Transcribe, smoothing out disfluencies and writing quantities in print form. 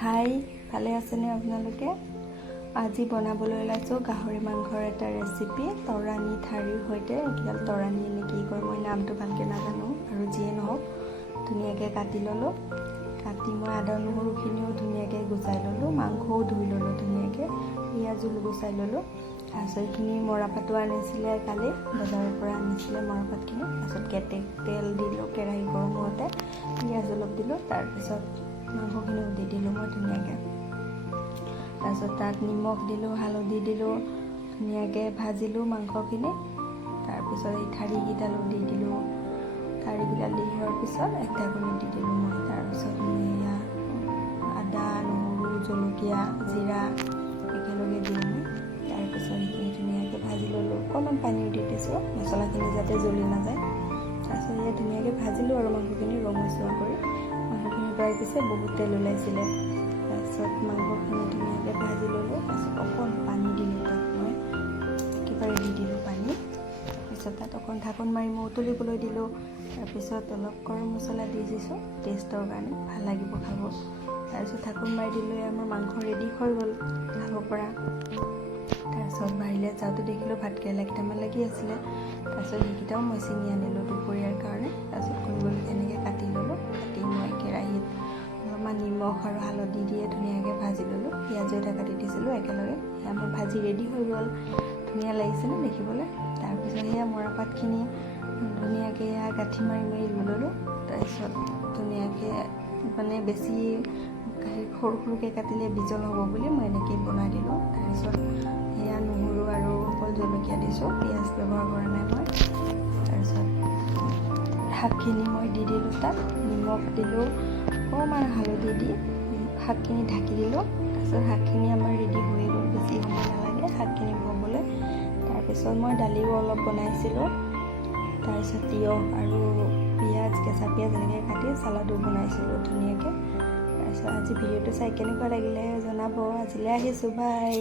হাই, ভালে আছেনে আপোনালোকে? আজি বনাবলৈ ওলাইছোঁ গাহৰি মাংসৰ এটা ৰেচিপি তৰাণী ঠাৰিৰ সৈতে। এডাল তৰাণী এনে কি কয় মই নামটো ভালকৈ নাজানো, আৰু যিয়ে নহওক ধুনীয়াকৈ কাটি ল'লোঁ। কাটি মই আদা নহৰুখিনিও ধুনীয়াকৈ গুচাই ল'লোঁ, মাংসও ধুই ল'লোঁ ধুনীয়াকৈ, পিঁয়াজো গুচাই ল'লোঁ। তাৰপিছত এইখিনি মৰাপাতো আনিছিলে কালি, বজাৰৰ পৰা আনিছিলে মৰাপাতখিনি। তাৰপিছত তেল দিলোঁ, কেৰাহী গৰম হওঁতে পিঁয়াজ অলপ দিলোঁ, তাৰপিছত মাংসখিনিও দি দিলোঁ মই ধুনীয়াকৈ। তাৰপিছত তাত নিমখ দিলোঁ, হালধি দিলোঁ, ধুনীয়াকৈ ভাজিলোঁ মাংসখিনি। তাৰপিছত এই ঠাৰিকেইডালো দি দিলোঁ। ঠাৰিকেইডাল দি হোৱাৰ পিছত এক ঢাকনি দি দিলোঁ মই। তাৰপিছত এয়া আদা নহৰু জলকীয়া জিৰা একেলগে দিওঁ মই। তাৰপিছত সেইখিনি ধুনীয়াকৈ ভাজি ল'লোঁ। অকণমান পানীও দি দিছোঁ মছলাখিনি যাতে জ্বলি নাযায়। তাৰপিছত এয়া ধুনীয়াকৈ ভাজিলোঁ আৰু মাংসখিনি ৰঙচুৱা কৰি। মাংসখিনি প্ৰায় পিছে বহুত তেল ওলাইছিলে। তাৰপিছত মাংসখিনি ধুনীয়াকৈ ভাজি ল'লোঁ। তাৰপিছত অকণ পানী দিলোঁ, তাত মই একেবাৰে দি দিলোঁ পানী। তাৰপিছত তাত অকণ ঢাকোন মাৰি মই উতলিবলৈ দিলোঁ। তাৰপিছত অলপ গৰম মছলা দি দিছোঁ টেষ্টৰ কাৰণে, ভাল লাগিব খাব। তাৰপিছত ঢাকোন মাৰি দিলোঁ, আমাৰ মাংস ৰেডি হৈ গ'ল খাব পৰা। তাৰপিছত বাহিৰে যাওঁতে দেখিলোঁ ভাতকেৰেলা কেইটামান লাগি আছিলে। তাৰপিছত সেইকেইটাও মই ছিঙি আনিলোঁ দুপৰীয়াৰ কাৰণে। তাৰপিছত গলি এনেকৈ কাটি ল'লোঁ। কাটি মই কেৰাহীত অলপমান নিমখ আৰু হালধি দিয়ে ধুনীয়াকৈ ভাজি ল'লোঁ। পিঁয়াজো এটা কাটি দিছিলোঁ একেলগে। সেয়া মোৰ ভাজি ৰেডি হৈ গ'ল। ধুনীয়া লাগিছিলে দেখিবলৈ। তাৰপিছত সেয়া মৰাপাতখিনি ধুনীয়াকৈ গাঁঠি মাৰি মাৰি ল'লোঁ। তাৰপিছত ধুনীয়াকৈ মানে বেছি সৰু সৰুকৈ কাটিলে বিজল হ'ব বুলি মই এনেকৈ বনাই দিলোঁ। তাৰপিছত সেয়া নহৰু আৰু অকল জলকীয়া দিছোঁ, পিঁয়াজ ব্যৱহাৰ কৰা নাই মই। তাৰপিছত শাকখিনি মই দি দিলোঁ, তাত নিমখ দিলোঁ, অকণমান হালধি দি শাকখিনি ঢাকি দিলোঁ। তাৰপিছত শাকখিনি আমাৰ ৰেডি হৈ গ'ল, বেছি সময় নালাগে শাকখিনি হ'বলৈ। তাৰপিছত মই দালিও অলপ বনাইছিলোঁ। তাৰপিছত তিয়ঁহ আৰু পিঁয়াজ, কেঁচা পিঁয়াজ এনেকৈ কাটি চালাডো বনাইছিলোঁ ধুনীয়াকৈ। তাৰপিছত আজি ভিডিঅ'টো চাই কেনেকুৱা লাগিলে জনাব। আজিলৈ আহিছোঁ, বাই।